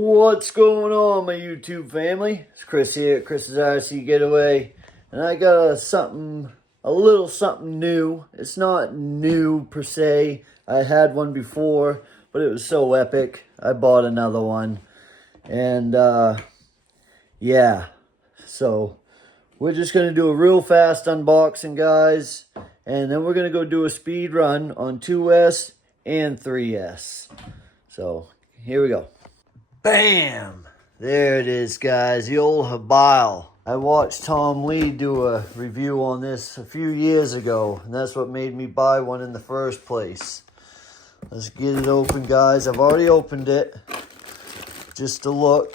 What's going on, my YouTube family? It's Chris here at Chris's RC Getaway, and I got a little something new. It's not new per se. I had one before, but it was so epic, I bought another one. And yeah, so we're just gonna do a real fast unboxing, guys, and then we're gonna go do a speed run on 2S and 3S. So here we go. Bam! There it is, guys, the old habile. I watched Tom Lee do a review on this a few years ago, and that's what made me buy one in the first place. Let's get it open, guys. I've already opened it just to look,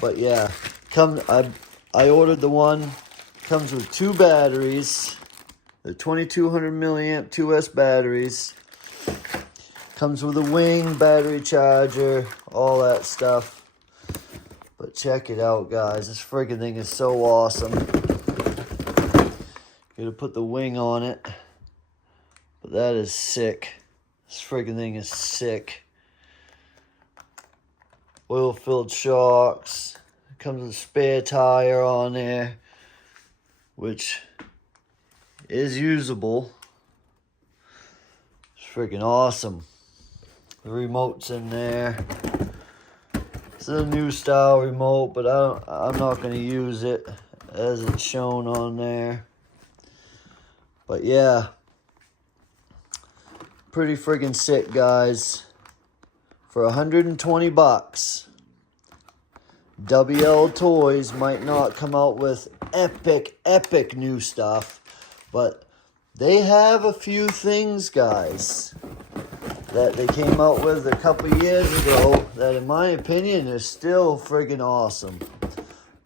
but yeah, I ordered the one. Comes with two batteries, the 2200 milliamp 2S batteries. Comes with a wing, battery charger, all that stuff. But check it out, guys. This friggin' thing is so awesome. Gotta put the wing on it. But that is sick. This friggin' thing is sick. Oil-filled shocks. Comes with a spare tire on there, which is usable. It's friggin' awesome. The remote's in there. It's a new style remote, but I'm not going to use it as it's shown on there. But yeah, pretty friggin' sick, guys. For 120 bucks. Wltoys might not come out with epic new stuff, but they have a few things, guys, that they came out with a couple years ago that, in my opinion, is still friggin' awesome.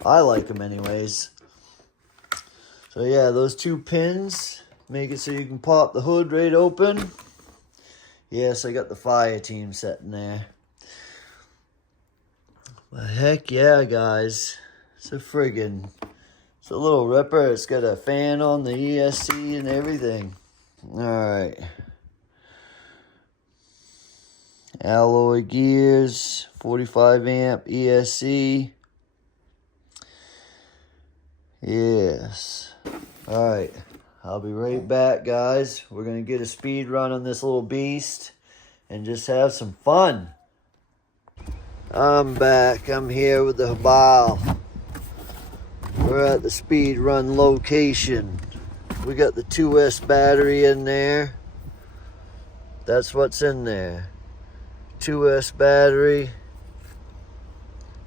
I like them anyways. So yeah, those two pins make it so you can pop the hood right open. Yes, I got the fire team set in there. But heck yeah, guys. It's a little ripper. It's got a fan on the ESC and everything. Alright. Alloy gears, 45 amp ESC. Yes. Alright, I'll be right back, guys. We're going to get a speed run on this little beast and just have some fun. I'm back. I'm here with the habile. We're at the speed run location. We got the 2S battery in there. That's what's in there. 2S battery,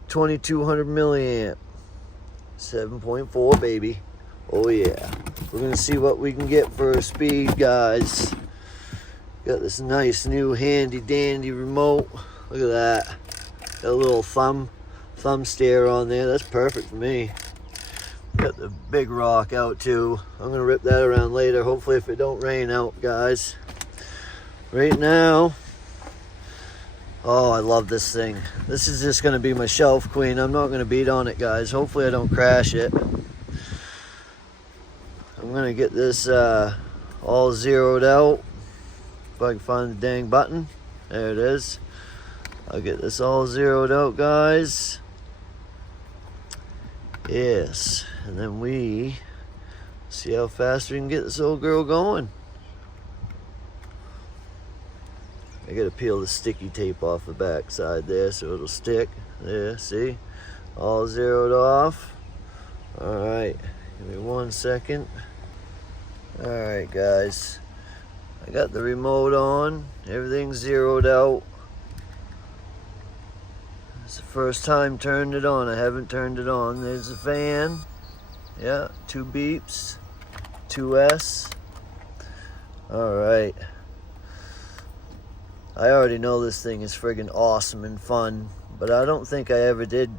2200 milliamp, 7.4 baby. Oh yeah, we're gonna see what we can get for a speed, guys. Got this nice new handy dandy remote. Look at that. Got a little thumb steer on there. That's perfect for me. Got the big rock out too. I'm gonna rip that around later, hopefully, if it don't rain out, guys. Right now, oh, I love this thing. This is just going to be my shelf queen. I'm not going to beat on it, guys. Hopefully I don't crash it. I'm going to get this all zeroed out. If I can find the dang button. There it is. I'll get this all zeroed out, guys. Yes. And then we see how fast we can get this old girl going. I gotta peel the sticky tape off the back side there so it'll stick. There, see? All zeroed off. Alright, give me 1 second. Alright, guys. I got the remote on. Everything's zeroed out. It's the first time turned it on. I haven't turned it on. There's the fan. Yeah, 2 beeps. 2S. Alright. I already know this thing is friggin' awesome and fun, but I don't think I ever did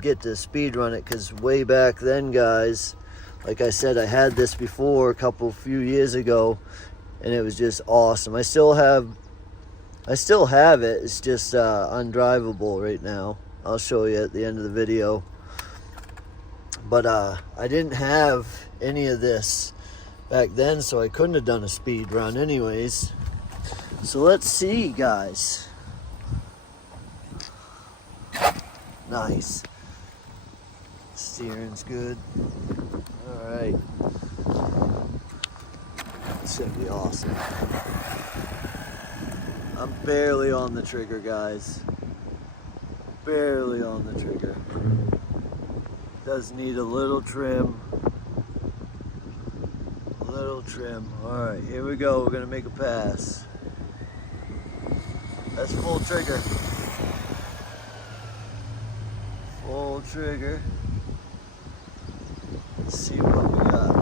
get to speed run it, because way back then, guys, like I said, I had this before a few years ago, and it was just awesome. I still have it. It's just undrivable right now. I'll show you at the end of the video. But I didn't have any of this back then, so I couldn't have done a speed run anyways. So let's see, guys. Nice. Steering's good. Alright. This should be awesome. I'm barely on the trigger, guys. Barely on the trigger. Does need a little trim. A little trim. Alright, here we go. We're gonna make a pass. That's full trigger. Full trigger. Let's see what we got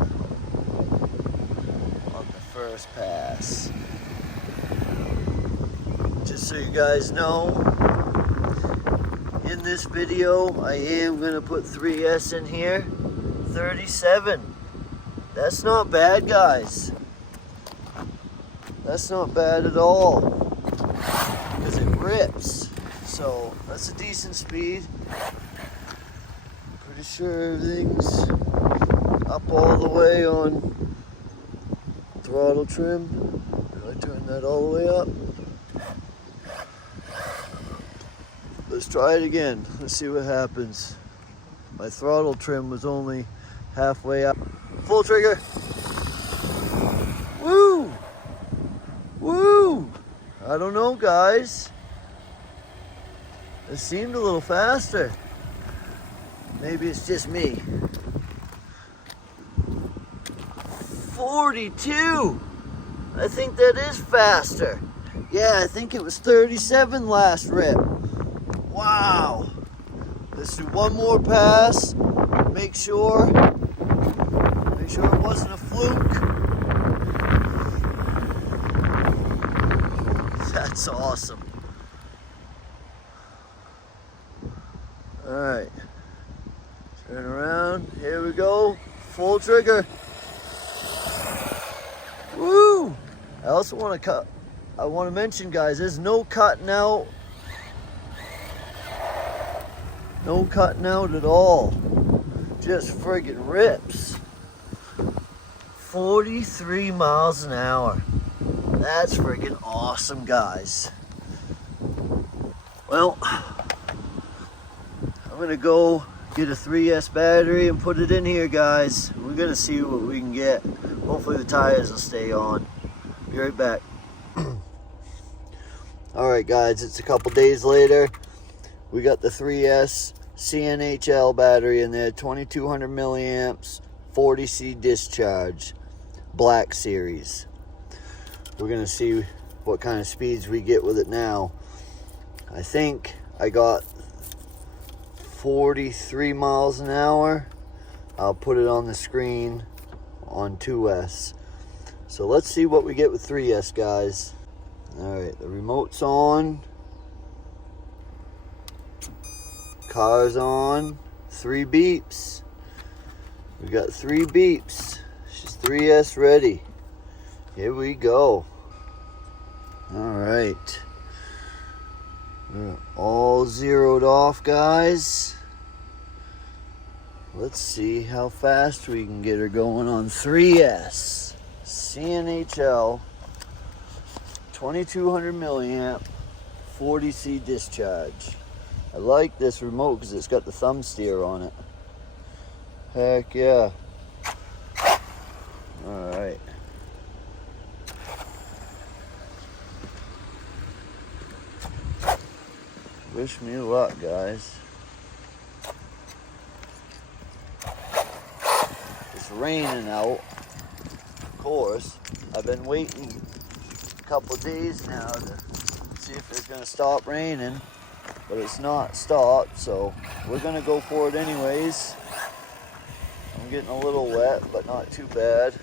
on the first pass. Just so you guys know, in this video, I am going to put 3S in here. 37. That's not bad, guys. That's not bad at all. Because it rips. So, that's a decent speed. Pretty sure everything's up all the way on throttle trim. Did I turn that all the way up? Let's try it again. Let's see what happens. My throttle trim was only halfway up. Full trigger. Woo! Woo! I don't know, guys. It seemed a little faster. Maybe it's just me. 42. I think that is faster. Yeah, I think it was 37 last rip. Wow. Let's do one more pass. Make sure it wasn't a fluke. That's awesome. All right. Turn around. Here we go. Full trigger. Woo! I also want to mention, guys, there's no cutting out. No cutting out at all. Just friggin' rips. 43 miles an hour. That's friggin' awesome, guys. Well, I'm gonna go get a 3S battery and put it in here, guys. We're gonna see what we can get. Hopefully the tires will stay on. Be right back. Alright, guys, it's a couple days later. We got the 3S CNHL battery in there, 2200 milliamps, 40C discharge, Black Series. We're gonna see what kind of speeds we get with it now. I think I got 43 miles an hour. I'll put it on the screen on 2S. So let's see what we get with 3S, guys. Alright, the remote's on. Car's on. 3 beeps. We got 3 beeps. She's 3S ready. Here we go. Alright. We're all zeroed off, guys. Let's see how fast we can get her going on 3S. CNHL. 2200 milliamp. 40C discharge. I like this remote because it's got the thumb steer on it. Heck yeah. Alright. Wish me luck, guys. It's raining out. Of course. I've been waiting a couple days now to see if it's going to stop raining. But it's not stopped, so we're gonna go for it anyways. I'm getting a little wet, but not too bad.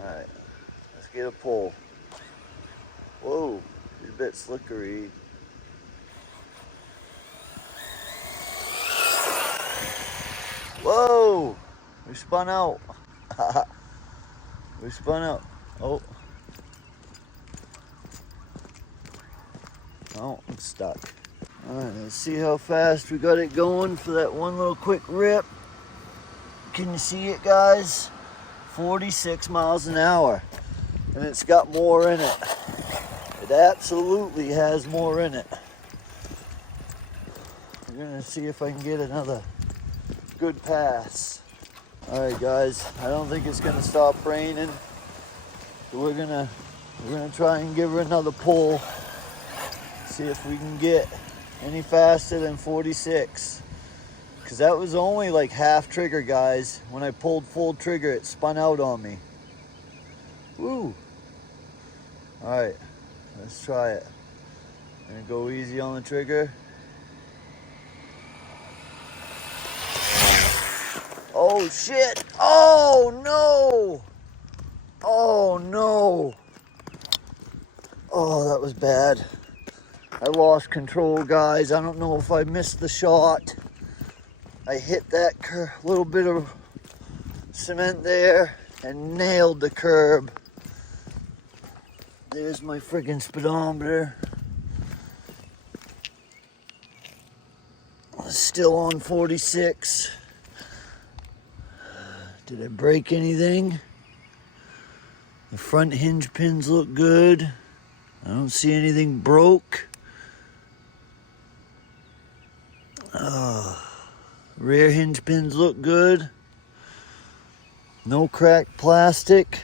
Alright, let's get a pull. Whoa, it's a bit slickery. Whoa, we spun out. We spun out. Oh. Oh, it's stuck. Alright, let's see how fast we got it going for that one little quick rip. Can you see it, guys? 46 miles an hour. And it's got more in it. It absolutely has more in it. We're gonna see if I can get another good pass. All right, guys, I don't think it's gonna stop raining. So we're gonna try and give her another pull. See if we can get any faster than 46. Cause that was only like half trigger, guys. When I pulled full trigger, it spun out on me. Woo. All right, let's try it. Gonna go easy on the trigger. Oh shit, oh no. Oh no. Oh, that was bad. I lost control, guys. I don't know if I missed the shot. I hit that little bit of cement there and nailed the curb. There's my friggin' speedometer. Still on 46. Did I break anything? The front hinge pins look good. I don't see anything broke. Rear hinge pins look good. No cracked plastic.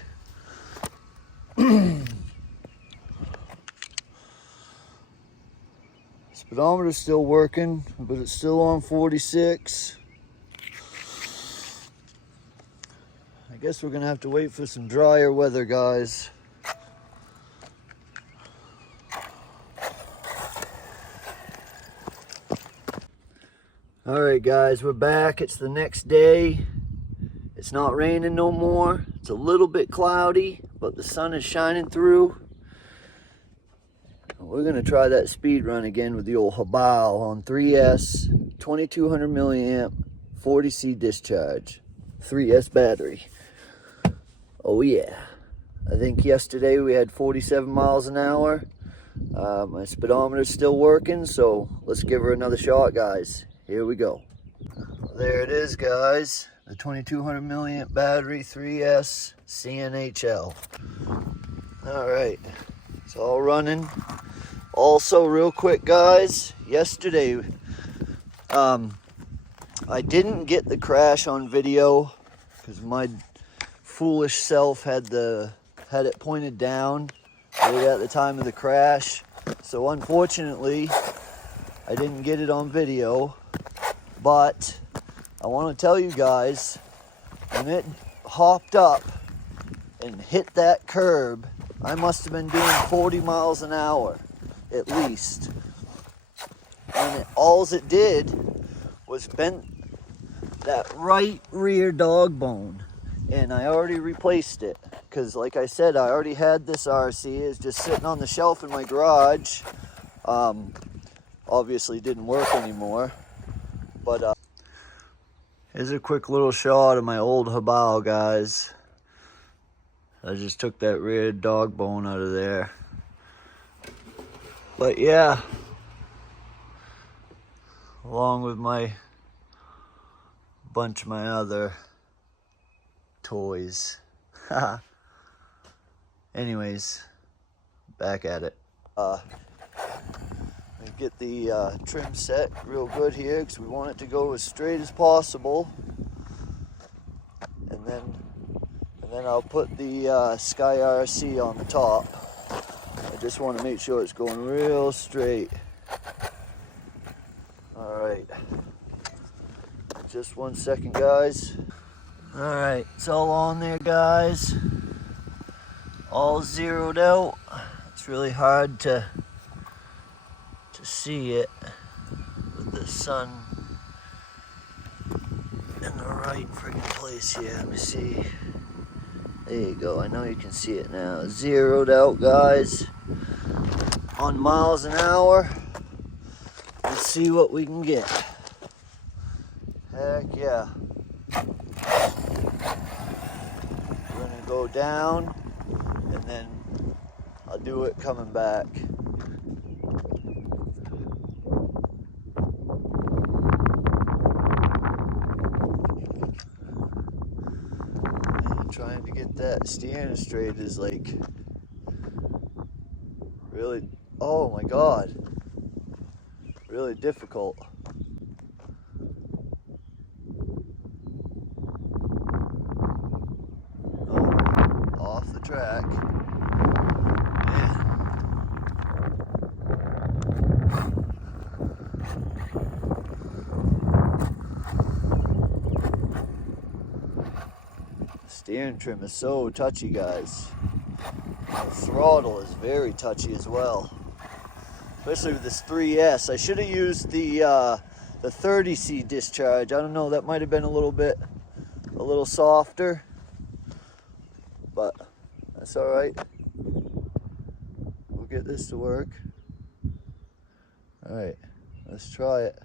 Speedometer's still working, but it's still on 46. I guess we're gonna have to wait for some drier weather, guys. All right, guys, we're back. It's the next day. It's not raining no more. It's a little bit cloudy, but the sun is shining through. We're gonna try that speed run again with the old Habile on 3S, 2200 milliamp, 40C discharge, 3S battery. Oh yeah. I think yesterday we had 47 miles an hour. My speedometer's still working, so let's give her another shot, guys. Here we go. There it is, guys. The 2200 milliamp battery, 3S CNHL. All right, it's all running. Also, real quick, guys, yesterday I didn't get the crash on video because my foolish self had it pointed down right at the time of the crash. So unfortunately, I didn't get it on video. But I want to tell you guys, when it hopped up and hit that curb, I must have been doing 40 miles an hour at least. And all it did was bent that right rear dog bone. And I already replaced it. Because like I said, I already had this RC. It's just sitting on the shelf in my garage. Obviously didn't work anymore. But here's a quick little shot of my old Habile, guys. I just took that rear dog bone out of there. But yeah, along with my bunch of my other toys. Anyways, back at it. Get the trim set real good here because we want it to go as straight as possible, and then I'll put the Sky RC on the top. I just want to make sure it's going real straight. All right, just 1 second, guys. All right, it's all on there, guys. All zeroed out. It's really hard to see it with the sun in the right friggin' place here. Let me see. There you go. I know you can see it now. Zeroed out, guys. On miles an hour. Let's see what we can get. Heck yeah. We're gonna go down and then I'll do it coming back. Trying to get that steering straight is like really, oh my god, really difficult. track. The steering trim is so touchy, guys. The throttle is very touchy as well, especially with this 3S. I should have used the 30C discharge. I don't know, that might have been a little softer, but that's all right. We'll get this to work. All right, let's try it.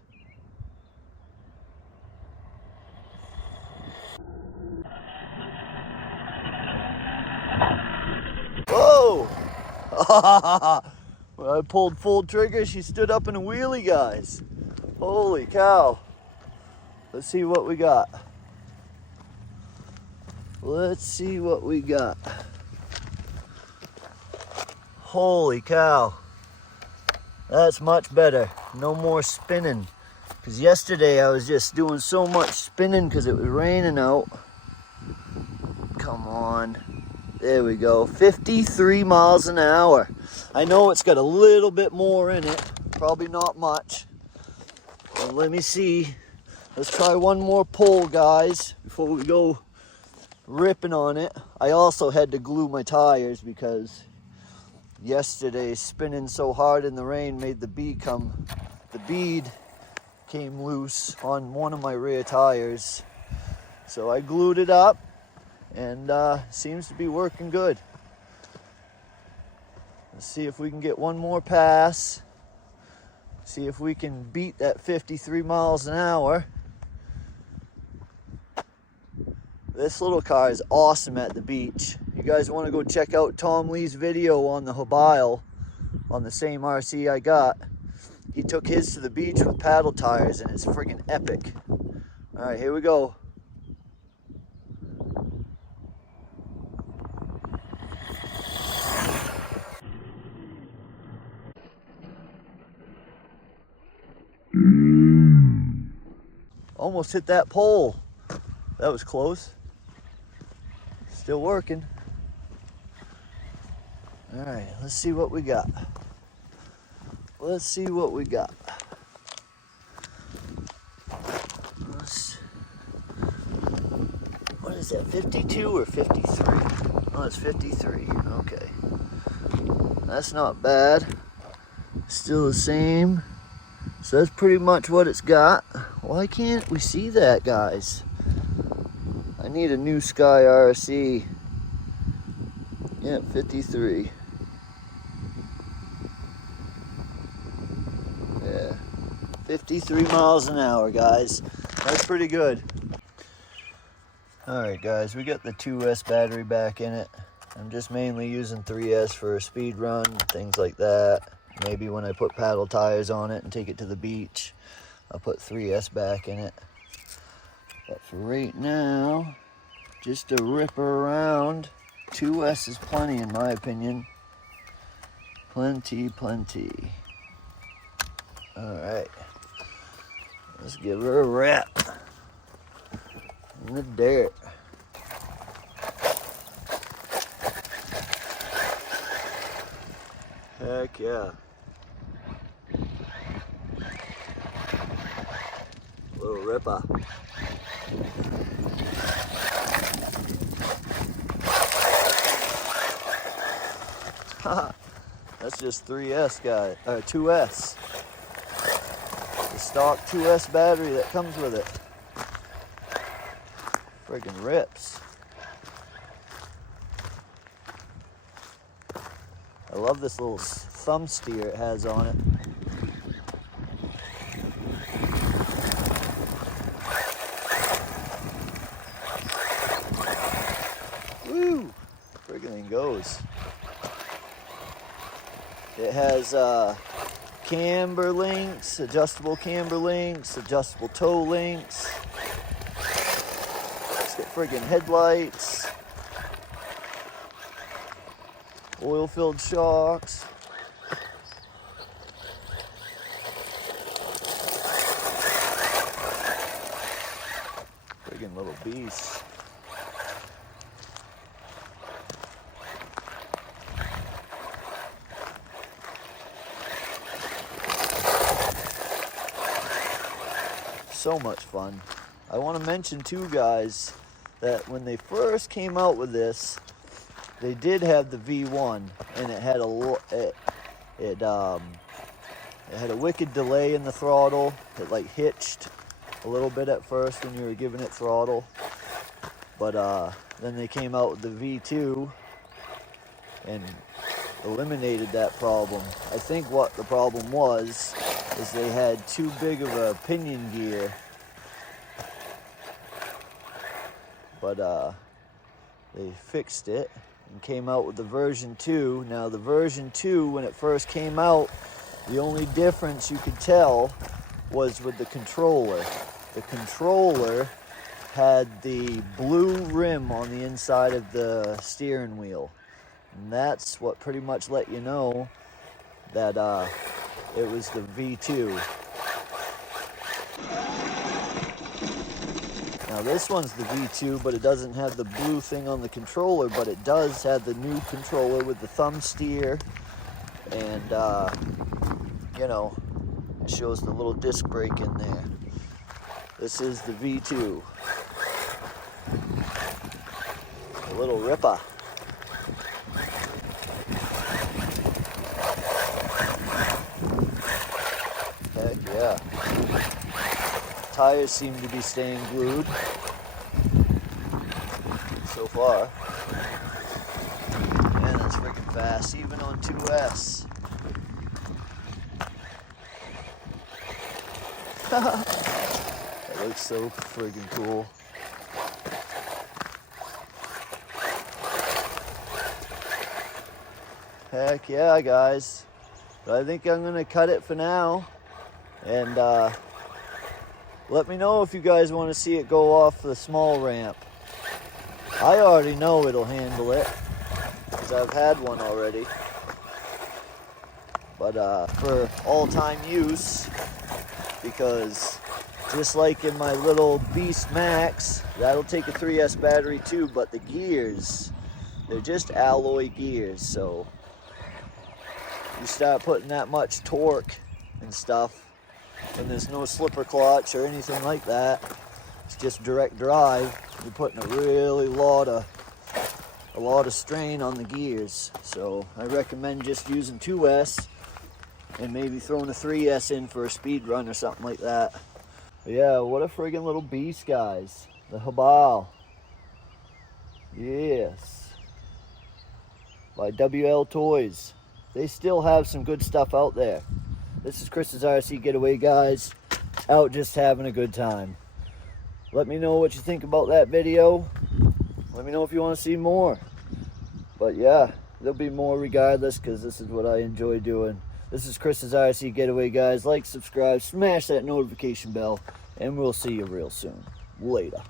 Whoa! When I pulled full trigger, she stood up in a wheelie, guys. Holy cow. Let's see what we got. Let's see what we got. Holy cow. That's much better. No more spinning. Because yesterday I was just doing so much spinning because it was raining out. Come on. There we go. 53 miles an hour. I know it's got a little bit more in it. Probably not much. But let me see. Let's try one more pull, guys, before we go ripping on it. I also had to glue my tires because yesterday spinning so hard in the rain made the bead came loose on one of my rear tires. So I glued it up and seems to be working good. Let's see if we can get one more pass. See if we can beat that 53 miles an hour. This little car is awesome at the beach. You guys want to go check out Tom Lee's video on the habile on the same RC I got. He took his to the beach with paddle tires and it's friggin' epic. All right, here we go. Almost hit that pole. That was close. Still working. All right, let's see what we got. Let's see what we got. What is that, 52 or 53? Oh, it's 53, okay. That's not bad. Still the same. So that's pretty much what it's got. Why can't we see that, guys? I need a new Sky RC. Yeah, 53. Yeah, 53 miles an hour, guys. That's pretty good. Alright, guys, we got the 2S battery back in it. I'm just mainly using 3S for a speed run, things like that. Maybe when I put paddle tires on it and take it to the beach, I'll put 3S back in it. But for right now, just to rip her around, 2S is plenty in my opinion. Plenty. Alright, let's give her a rip in the dirt. Heck yeah. Little ripper. That's just 3S, guy, 2S. The stock 2S battery that comes with it. Friggin' rips. I love this little thumb steer it has on it. Woo! Friggin' thing goes. It has camber links, adjustable camber links, adjustable toe links. It's got friggin' headlights. Oil-filled shocks. Friggin' little beast. so much fun. I want to mention too, guys, that when they first came out with this, they did have the V1, and it had it had a wicked delay in the throttle. It like hitched a little bit at first when you were giving it throttle, but then they came out with the V2 and eliminated that problem. I think what the problem was is they had too big of a pinion gear, but they fixed it and came out with the version 2. Now the version 2, when it first came out, the only difference you could tell was with the controller. The controller had the blue rim on the inside of the steering wheel, and that's what pretty much let you know that it was the V2. Now this one's the V2, but it doesn't have the blue thing on the controller, but it does have the new controller with the thumb steer, and you know, it shows the little disc brake in there. This is the V2. A little ripper. Heck yeah. Tires seem to be staying glued so far. Man, that's freaking fast, even on 2S. That looks so friggin' cool. Heck yeah, guys. But I think I'm gonna cut it for now, and let me know if you guys want to see it go off the small ramp. I already know it'll handle it, because I've had one already. But for all-time use, because just like in my little Beast Max, that'll take a 3S battery too, but the gears, they're just alloy gears, so you start putting that much torque and stuff, and there's no slipper clutch or anything like that, it's just direct drive, you're putting a lot of strain on the gears. So I recommend just using 2S and maybe throwing a 3S in for a speed run or something like that. But yeah, what a friggin' little beast, guys. The Habile. Yes. By Wltoys. They still have some good stuff out there. This is Chris's RC Getaway, guys. Out just having a good time. Let me know what you think about that video. Let me know if you want to see more. But yeah, there'll be more regardless, because this is what I enjoy doing. This is Chris's RC Getaway, guys. Like, subscribe, smash that notification bell, and we'll see you real soon. Later.